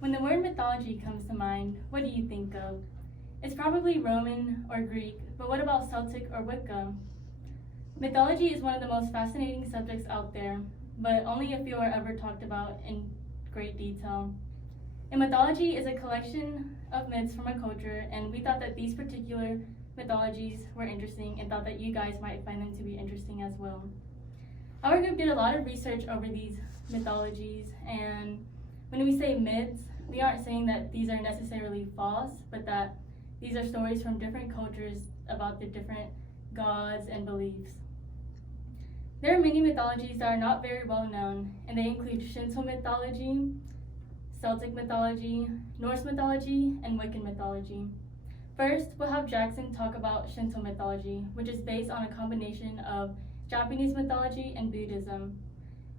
When the word mythology comes to mind, what do you think of? It's probably Roman or Greek, but what about Celtic or Wicca? Mythology is one of the most fascinating subjects out there, but only a few are ever talked about in great detail. And mythology is a collection of myths from a culture, and we thought that these particular mythologies were interesting and thought that you guys might find them to be interesting as well. Our group did a lot of research over these mythologies, and when we say myths, we aren't saying that these are necessarily false, but that these are stories from different cultures about the different gods and beliefs. There are many mythologies that are not very well known, and they include Shinto mythology, Celtic mythology, Norse mythology, and Wiccan mythology. First, we'll have Jackson talk about Shinto mythology, which is based on a combination of Japanese mythology and Buddhism.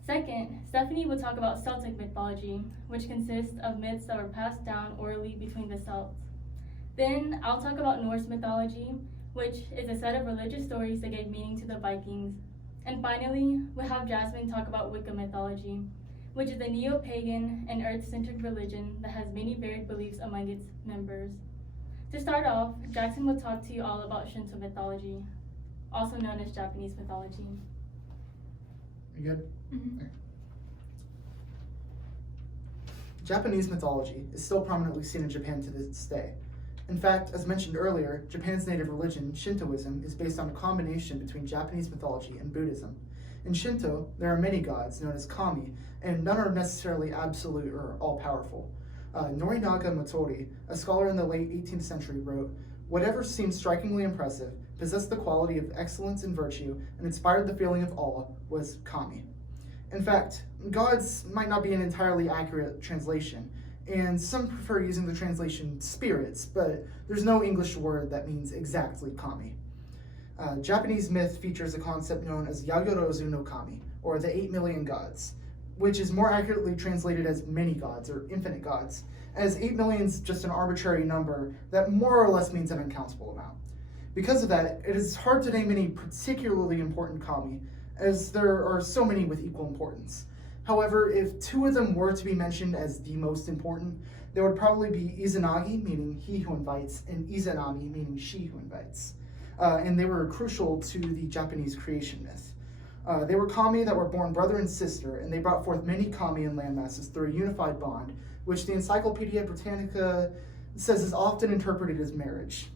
Second, Stephanie will talk about Celtic mythology, which consists of myths that were passed down orally between the Celts. Then, I'll talk about Norse mythology, which is a set of religious stories that gave meaning to the Vikings. And finally, we'll have Jasmine talk about Wicca mythology, which is a neo-pagan and earth-centered religion that has many varied beliefs among its members. To start off, Jackson will talk to you all about Shinto mythology, also known as Japanese mythology. You good? Mm-hmm. Japanese mythology is still prominently seen in Japan to this day. In fact, as mentioned earlier, Japan's native religion, Shintoism, is based on a combination between Japanese mythology and Buddhism. In Shinto, there are many gods known as kami, and none are necessarily absolute or all-powerful. Norinaga Motori, a scholar in the late 18th century, wrote, "Whatever seemed strikingly impressive, possessed the quality of excellence and virtue, and inspired the feeling of awe, was kami." In fact, gods might not be an entirely accurate translation, and some prefer using the translation spirits, but there's no English word that means exactly kami. Japanese myth features a concept known as Yagorozu no Kami, or the 8 million gods, which is more accurately translated as many gods, or infinite gods, as 8 million is just an arbitrary number that more or less means an uncountable amount. Because of that, it is hard to name any particularly important kami, as there are so many with equal importance. However, if 2 of them were to be mentioned as the most important, there would probably be Izanagi, meaning he who invites, and Izanami, meaning she who invites. And they were crucial to the Japanese creation myth. They were kami that were born brother and sister, and they brought forth many kami and landmasses through a unified bond, which the Encyclopedia Britannica says is often interpreted as marriage.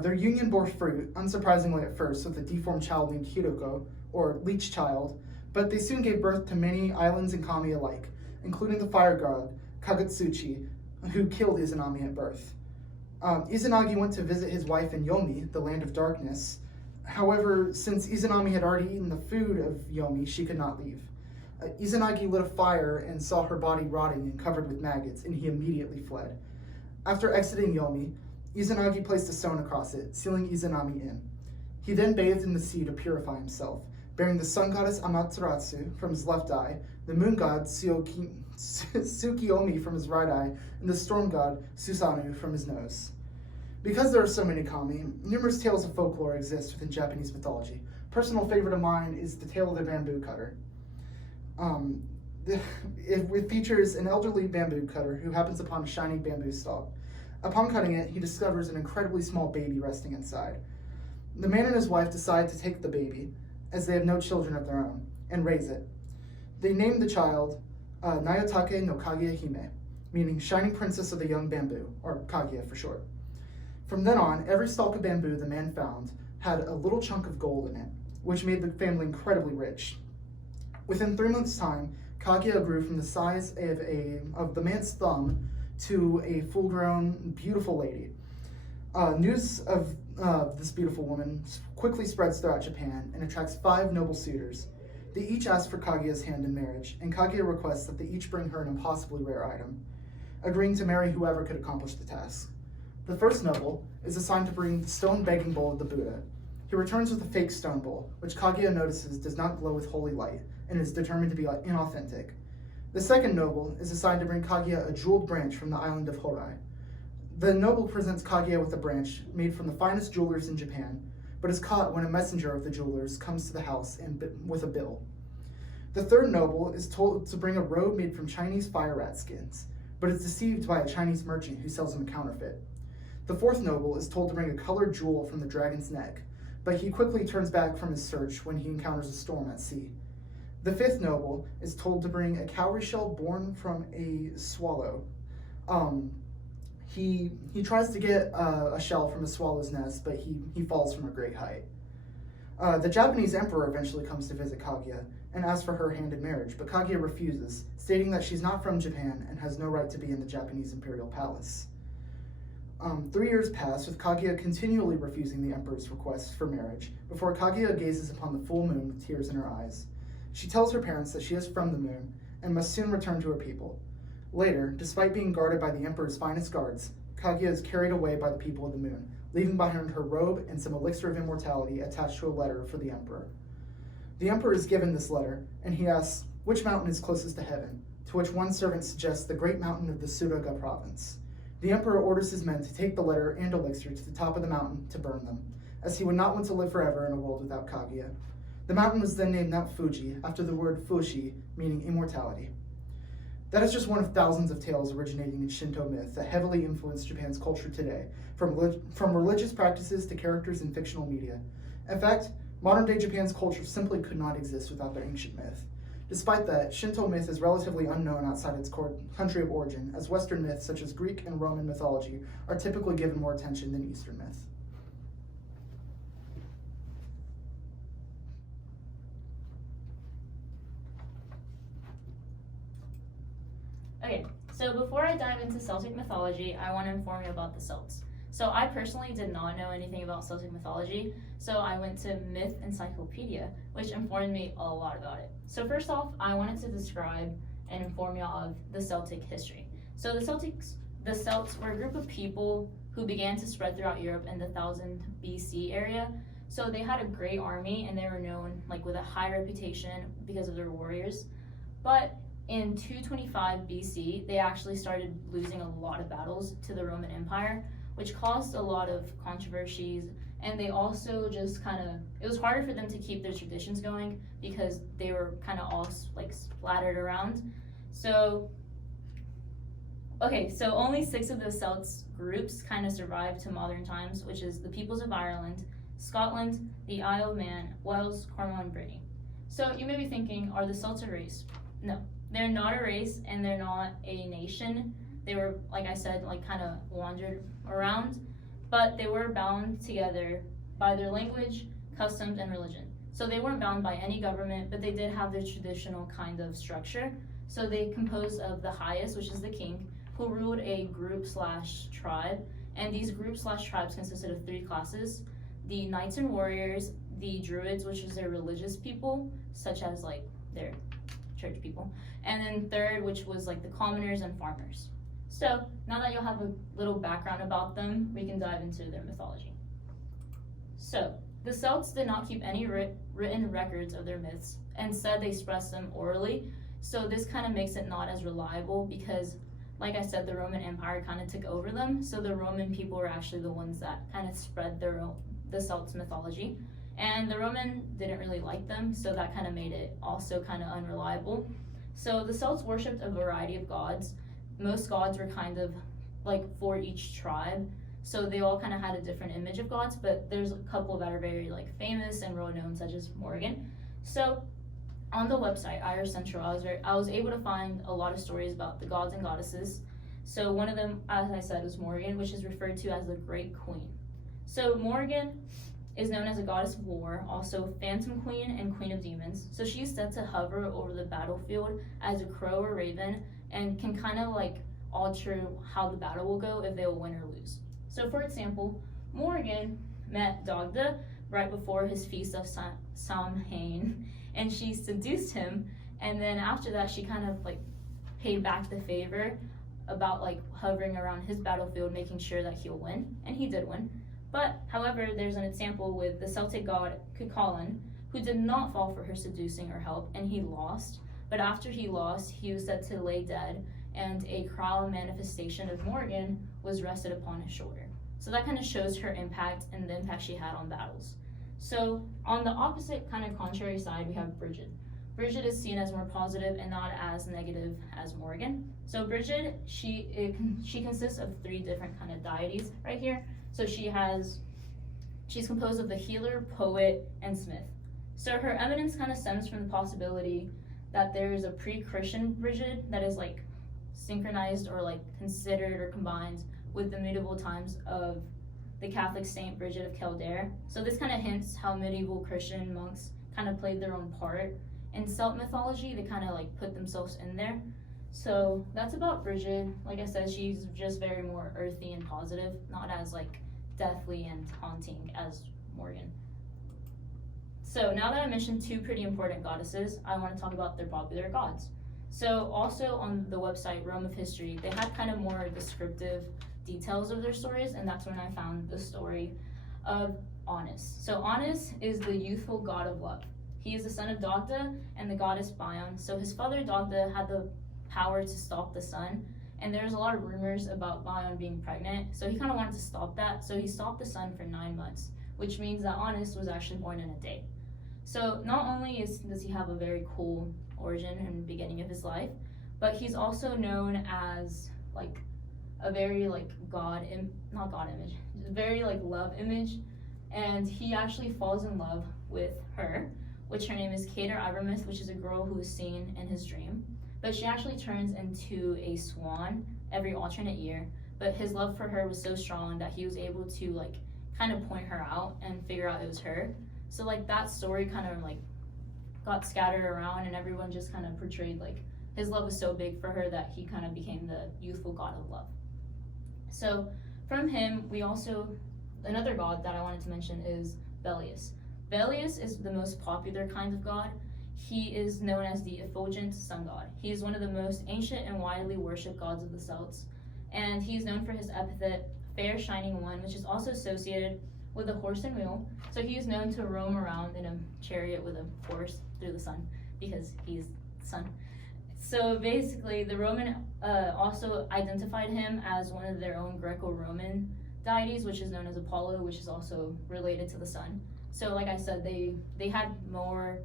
Their union bore fruit, unsurprisingly at first, with a deformed child named Hiroko, or leech child, but they soon gave birth to many islands and kami alike, including the fire god, Kagutsuchi, who killed Izanami at birth. Izanagi went to visit his wife in Yomi, the land of darkness. However, since Izanami had already eaten the food of Yomi, she could not leave. Izanagi lit a fire and saw her body rotting and covered with maggots, and he immediately fled. After exiting Yomi, Izanagi placed a stone across it, sealing Izanami in. He then bathed in the sea to purify himself, bearing the sun goddess Amaterasu from his left eye, the moon god Tsukiyomi from his right eye, and the storm god Susanoo from his nose. Because there are so many kami, numerous tales of folklore exist within Japanese mythology. Personal favorite of mine is the tale of the bamboo cutter. It features an elderly bamboo cutter who happens upon a shining bamboo stalk. Upon cutting it, he discovers an incredibly small baby resting inside. The man and his wife decide to take the baby, as they have no children of their own, and raise it. They named the child Nayotake no Kaguya Hime, meaning Shining Princess of the Young Bamboo, or Kaguya for short. From then on, every stalk of bamboo the man found had a little chunk of gold in it, which made the family incredibly rich. Within 3 months' time, Kaguya grew from the size of the man's thumb to a full-grown, beautiful lady. News of this beautiful woman quickly spreads throughout Japan and attracts 5 noble suitors. They each ask for Kaguya's hand in marriage, and Kaguya requests that they each bring her an impossibly rare item, agreeing to marry whoever could accomplish the task. The first noble is assigned to bring the stone begging bowl of the Buddha. He returns with a fake stone bowl, which Kaguya notices does not glow with holy light and is determined to be inauthentic. The second noble is assigned to bring Kaguya a jeweled branch from the island of Horai. The noble presents Kaguya with a branch made from the finest jewelers in Japan, but is caught when a messenger of the jewelers comes to the house with a bill. The third noble is told to bring a robe made from Chinese fire rat skins. but is deceived by a Chinese merchant who sells him a counterfeit. The fourth noble is told to bring a colored jewel from the dragon's neck, but he quickly turns back from his search when he encounters a storm at sea. The fifth noble is told to bring a cowrie shell born from a swallow. He tries to get a shell from a swallow's nest, but he falls from a great height. The Japanese emperor eventually comes to visit Kaguya and asks for her hand in marriage, but Kaguya refuses, stating that she's not from Japan and has no right to be in the Japanese imperial palace. 3 years pass, with Kaguya continually refusing the emperor's request for marriage, before Kaguya gazes upon the full moon with tears in her eyes. She tells her parents that she is from the moon and must soon return to her people. Later, despite being guarded by the emperor's finest guards, Kaguya is carried away by the people of the moon, leaving behind her robe and some elixir of immortality attached to a letter for the emperor. The emperor is given this letter, and he asks which mountain is closest to heaven, to which one servant suggests the great mountain of the Suruga province. The emperor orders his men to take the letter and elixir to the top of the mountain to burn them, as he would not want to live forever in a world without Kaguya. The mountain was then named Mount Fuji, after the word fushi, meaning immortality. That is just one of thousands of tales originating in Shinto myth that heavily influence Japan's culture today, from religious practices to characters in fictional media. In fact, modern-day Japan's culture simply could not exist without their ancient myth. Despite that, Shinto myth is relatively unknown outside its country of origin, as Western myths such as Greek and Roman mythology are typically given more attention than Eastern myth. Okay, so before I dive into Celtic mythology, I want to inform you about the Celts. So I personally did not know anything about Celtic mythology, so I went to Myth Encyclopedia, which informed me a lot about it. So first off, I wanted to describe and inform you of the Celtic history. So the Celts were a group of people who began to spread throughout Europe in the 1000 BC area. So they had a great army, and they were known with a high reputation because of their warriors. But in 225 BC, they actually started losing a lot of battles to the Roman Empire, which caused a lot of controversies, and they also just it was harder for them to keep their traditions going because they were all splattered around. So only 6 of the Celts groups survived to modern times, which is the peoples of Ireland, Scotland, the Isle of Man, Wales, Cornwall, and Brittany. So you may be thinking, are the Celts a race? No. They're not a race, and they're not a nation. They were, like I said, wandered around, but they were bound together by their language, customs, and religion. So they weren't bound by any government, but they did have their traditional kind of structure. So they composed of the highest, which is the king, who ruled a group/tribe, and these groups/tribes consisted of 3 classes: the knights and warriors, the druids, which is their religious people, such as their church people, and then third, which was the commoners and farmers. So now that you'll have a little background about them, we can dive into their mythology. So the Celts did not keep any written records of their myths, and instead they expressed them orally. So this makes it not as reliable because, like I said, the Roman Empire took over them. So the Roman people were actually the ones that spread the Celts mythology. And the Roman didn't really like them, so that made it also unreliable. So the Celts worshipped a variety of gods. Most gods were for each tribe, so they all had a different image of gods, but there's a couple that are very famous and well known, such as Morgan. So on the website, Irish Central, I was able to find a lot of stories about the gods and goddesses. So one of them, as I said, was Morgan, which is referred to as the Great Queen. So Morgan is known as a goddess of war, also Phantom Queen and Queen of Demons. So she's said to hover over the battlefield as a crow or raven and can alter how the battle will go, if they will win or lose. So for example, Morgan met Dagda right before his feast of Samhain, and she seduced him, and then after that she paid back the favor about hovering around his battlefield, making sure that he'll win, and he did win. But, however, there's an example with the Celtic god Cuchulainn, who did not fall for her seducing or help, and he lost. But after he lost, he was said to lay dead, and a crown manifestation of Morgan was rested upon his shoulder. So that shows her impact and the impact she had on battles. So on the opposite contrary side, we have Bridget. Bridget is seen as more positive and not as negative as Morgan. So Bridget, she consists of 3 different kind of deities right here. So she's composed of the healer, poet, and smith. So her eminence kind of stems from the possibility that there is a pre-Christian Bridget that is like synchronized or like considered or combined with the medieval times of the Catholic Saint Bridget of Kildare. So this kind of hints how medieval Christian monks kind of played their own part. In Celt mythology, they kind of like put themselves in there. So that's about Bridget. Like I said, she's just very more earthy and positive, not as like deathly and haunting as Morgan. So now that I mentioned 2 pretty important goddesses, I want to talk about their popular gods. So also on the website Rome of History, they had kind of more descriptive details of their stories, and that's when I found the story of Aunus. So Aunus is the youthful god of love. He is the son of Dagda and the goddess Bion. So his father Dagda had the power to stop the sun, and there's a lot of rumors about Bion being pregnant, so he kind of wanted to stop that, so he stopped the sun for 9 months, which means that Aunus was actually born in a day. So not only does he have a very cool origin and beginning of his life, but he's also known as like a very like not god image, very like love image, and he actually falls in love with her, which her name is Cater Ivermouth, which is a girl who is seen in his dream, but she actually turns into a swan every alternate year. But his love for her was so strong that he was able to like kind of point her out and figure out it was her. So like that story kind of like got scattered around, and everyone just kind of portrayed like his love was so big for her that he kind of became the youthful god of love. So from him, we also, another god that I wanted to mention is Belius. Belius is the most popular kind of god. He is known as the effulgent sun god. He is one of the most ancient and widely worshipped gods of the Celts, and he is known for his epithet, fair shining one, which is also associated with a horse and wheel. So he is known to roam around in a chariot with a horse through the sun because he's the sun. So basically, the Roman also identified him as one of their own Greco-Roman deities, which is known as Apollo, which is also related to the sun. So like I said, they had more,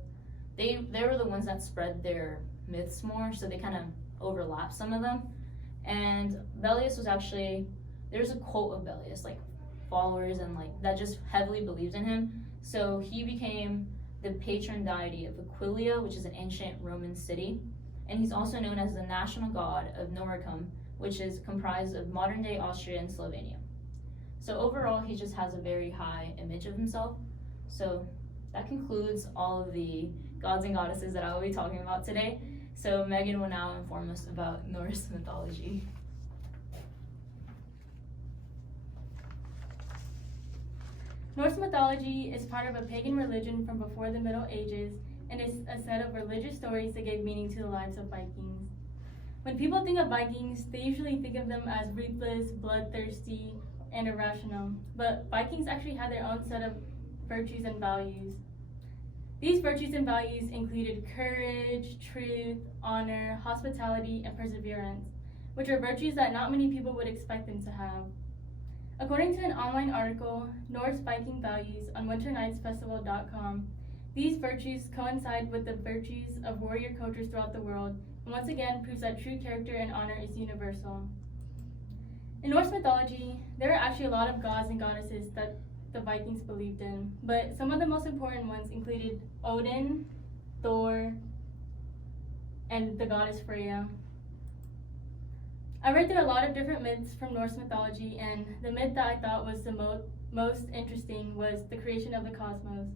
they were the ones that spread their myths more, so they kind of overlap some of them. And Belius was actually, there's a cult of Belius, like followers and like that just heavily believed in him. So he became the patron deity of Aquileia, which is an ancient Roman city. And he's also known as the national god of Noricum, which is comprised of modern-day Austria and Slovenia. So overall, he just has a very high image of himself. So that concludes all of the gods and goddesses that I will be talking about today. So Megan will now inform us about Norse mythology. Norse mythology is part of a pagan religion from before the Middle Ages, and is a set of religious stories that gave meaning to the lives of Vikings. When people think of Vikings, they usually think of them as ruthless, bloodthirsty, and irrational, but Vikings actually had their own set of virtues and values. These virtues and values included courage, truth, honor, hospitality, and perseverance, which are virtues that not many people would expect them to have. According to an online article, Norse Viking Values on WinterNightsFestival.com, these virtues coincide with the virtues of warrior cultures throughout the world, and once again proves that true character and honor is universal. In Norse mythology, there are actually a lot of gods and goddesses that the Vikings believed in, but some of the most important ones included Odin, Thor, and the goddess Freya. I read through a lot of different myths from Norse mythology, and the myth that I thought was the most interesting was the creation of the cosmos.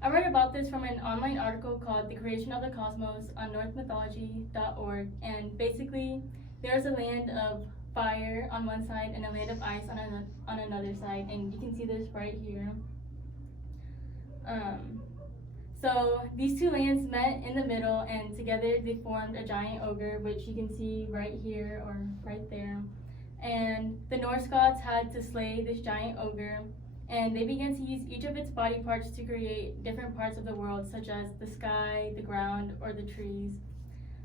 I read about this from an online article called The Creation of the Cosmos on norsemythology.org, and basically there's a land of fire on one side and a land of ice on another side, and you can see this right here. So these two lands met in the middle, and together they formed a giant ogre, which you can see right here or right there. And the Norse gods had to slay this giant ogre, and they began to use each of its body parts to create different parts of the world, such as the sky, the ground, or the trees.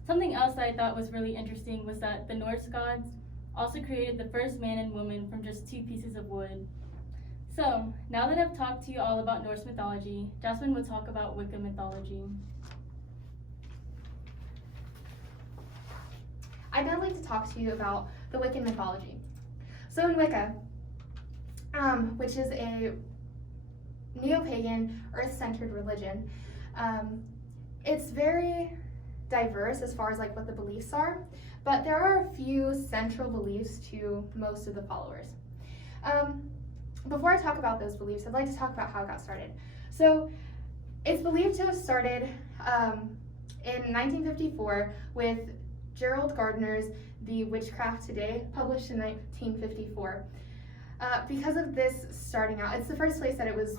Something else that I thought was really interesting was that the Norse gods also created the first man and woman from just 2 pieces of wood. So, now that I've talked to you all about Norse mythology, Jasmine will talk about Wicca mythology. I'd now like to talk to you about the Wiccan mythology. So in Wicca, which is a neo-pagan, earth-centered religion, it's very diverse as far as like what the beliefs are, but there are a few central beliefs to most of the followers. Before I talk about those beliefs, I'd like to talk about how it got started. So it's believed to have started in 1954 with Gerald Gardner's The Witchcraft Today, published in 1954. Because of this starting out, it's the first place that it was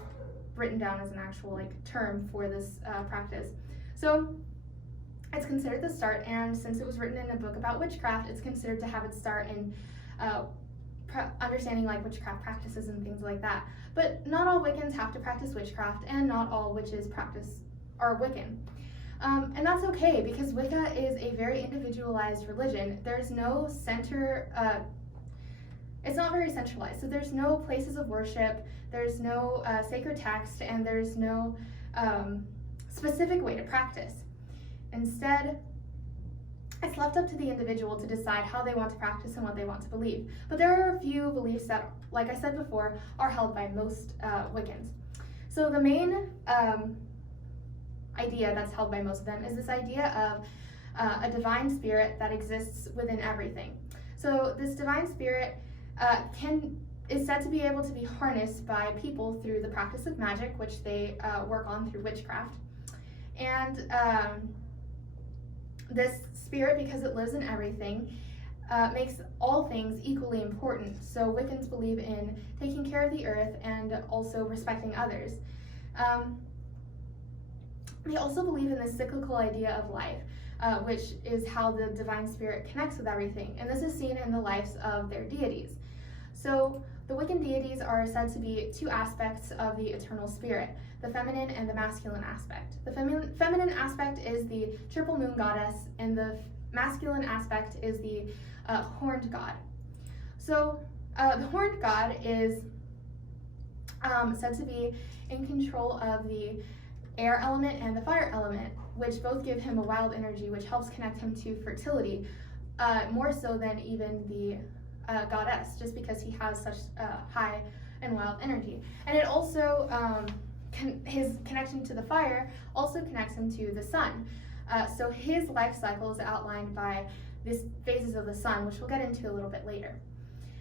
written down as an actual term for this practice. So it's considered the start, and since it was written in a book about witchcraft, it's considered to have its start in understanding witchcraft practices and things like that. But not all Wiccans have to practice witchcraft, and not all witches are Wiccan. And that's okay, because Wicca is a very individualized religion. There's no center, it's not very centralized, so there's no places of worship, there's no sacred text, and there's no specific way to practice. Instead, it's left up to the individual to decide how they want to practice and what they want to believe. But there are a few beliefs that, like I said before, are held by most Wiccans. So the main idea that's held by most of them is this idea of a divine spirit that exists within everything. So this divine spirit is said to be able to be harnessed by people through the practice of magic, which they work on through witchcraft. And this spirit, because it lives in everything, makes all things equally important. So Wiccans believe in taking care of the earth and also respecting others. They also believe in the cyclical idea of life, which is how the divine spirit connects with everything. And this is seen in the lives of their deities. So the Wiccan deities are said to be two aspects of the eternal spirit, the feminine and the masculine aspect. The feminine aspect is the triple moon goddess, and the masculine aspect is the horned god. So the horned god is said to be in control of the air element and the fire element, which both give him a wild energy, which helps connect him to fertility, more so than even the goddess, just because he has such high and wild energy. And it also, his connection to the fire also connects him to the sun. So his life cycle is outlined by these phases of the sun, which we'll get into a little bit later.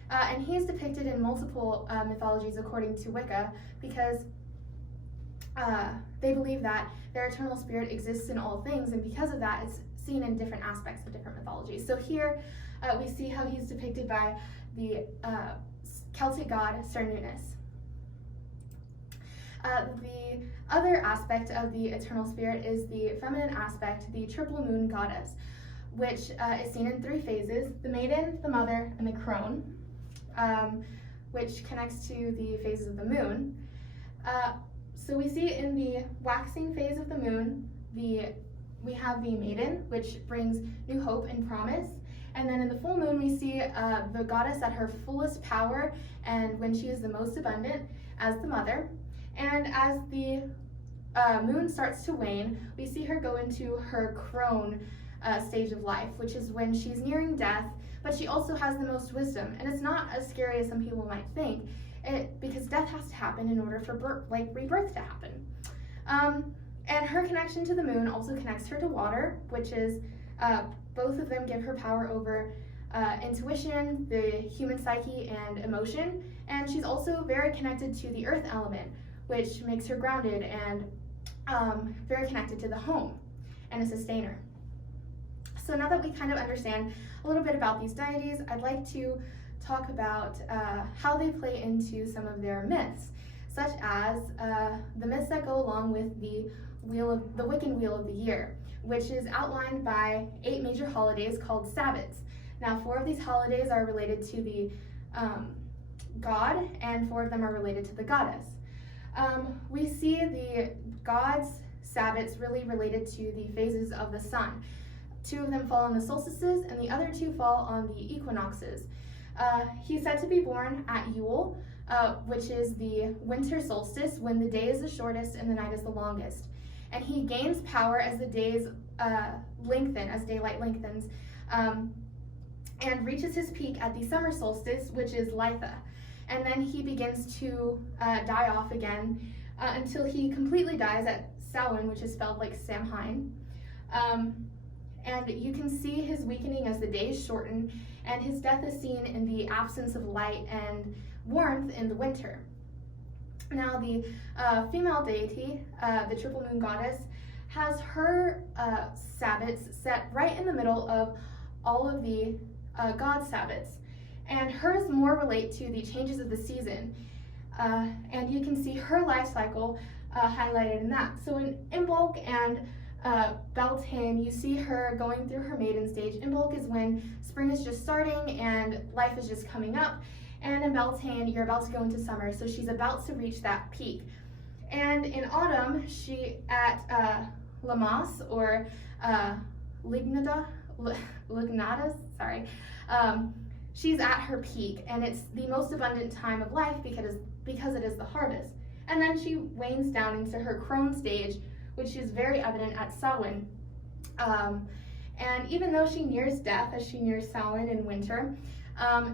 And he is depicted in multiple mythologies according to Wicca, because they believe that their eternal spirit exists in all things, and because of that, it's seen in different aspects of different mythologies. So here we see how he's depicted by the Celtic god Cernunnos. The other aspect of the eternal spirit is the feminine aspect, the triple moon goddess, which is seen in three phases: the maiden, the mother, and the crone, which connects to the phases of the moon. So we see in the waxing phase of the moon, we have the maiden, which brings new hope and promise. And then in the full moon, we see the goddess at her fullest power and when she is the most abundant as the mother. And as the moon starts to wane, we see her go into her crone stage of life, which is when she's nearing death, but she also has the most wisdom. And it's not as scary as some people might think, because death has to happen in order for rebirth to happen. And her connection to the moon also connects her to water, which is both of them give her power over intuition, the human psyche, and emotion. And she's also very connected to the earth element, which makes her grounded and very connected to the home and a sustainer. So now that we kind of understand a little bit about these deities, I'd like to talk about how they play into some of their myths, such as the myths that go along with the Wiccan Wheel of the Year, which is outlined by 8 major holidays called Sabbats. Now, 4 of these holidays are related to the god, and 4 of them are related to the goddess. We see the god's Sabbats really related to the phases of the sun. 2 of them fall on the solstices, and the other 2 fall on the equinoxes. He's said to be born at Yule, which is the winter solstice, when the day is the shortest and the night is the longest. And he gains power as the days lengthen, as daylight lengthens, and reaches his peak at the summer solstice, which is Litha. And then he begins to die off again until he completely dies at Samhain, which is spelled like Samhain. And you can see his weakening as the days shorten, and his death is seen in the absence of light and warmth in the winter. Now, the female deity, the triple moon goddess, has her Sabbats set right in the middle of all of the god Sabbats, and hers more relate to the changes of the season, and you can see her life cycle highlighted in that. So in Imbolc and Beltane, you see her going through her maiden stage. Imbolc is when spring is just starting and life is just coming up, and in Beltane, you're about to go into summer, so she's about to reach that peak. And in autumn, she at Lamas or Lignatus, she's at her peak, and it's the most abundant time of life because it is the harvest. And then she wanes down into her crone stage, which is very evident at Samhain. And even though she nears death as she nears Samhain in winter,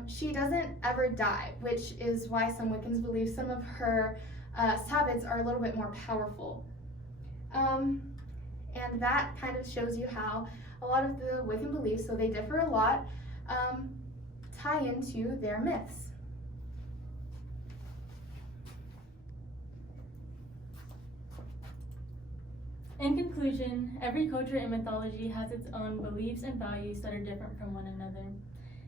she doesn't ever die, which is why some Wiccans believe some of her Sabbats are a little bit more powerful. And that kind of shows you how a lot of the Wiccan beliefs, so they differ a lot, tie into their myths. In conclusion, every culture and mythology has its own beliefs and values that are different from one another.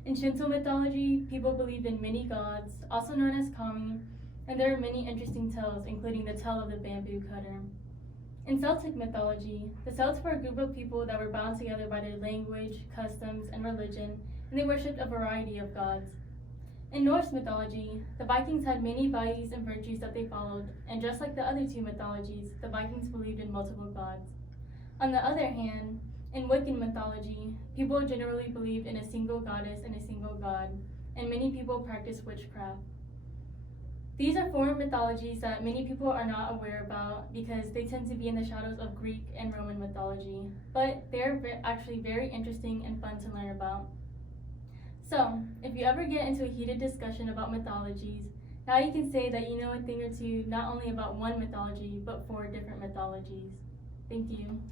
In Shinto mythology, people believe in many gods, also known as COMM, and there are many interesting tales, including the tale of the bamboo cutter. In Celtic mythology, the Celts were a group of people that were bound together by their language, customs, and religion, and they worshipped a variety of gods. In Norse mythology, the Vikings had many values and virtues that they followed, and just like the other two mythologies, the Vikings believed in multiple gods. On the other hand, in Wiccan mythology, people generally believed in a single goddess and a single god, and many people practiced witchcraft. These are foreign mythologies that many people are not aware about because they tend to be in the shadows of Greek and Roman mythology, but they're actually very interesting and fun to learn about. So, if you ever get into a heated discussion about mythologies, now you can say that you know a thing or two not only about one mythology, but 4 different mythologies. Thank you.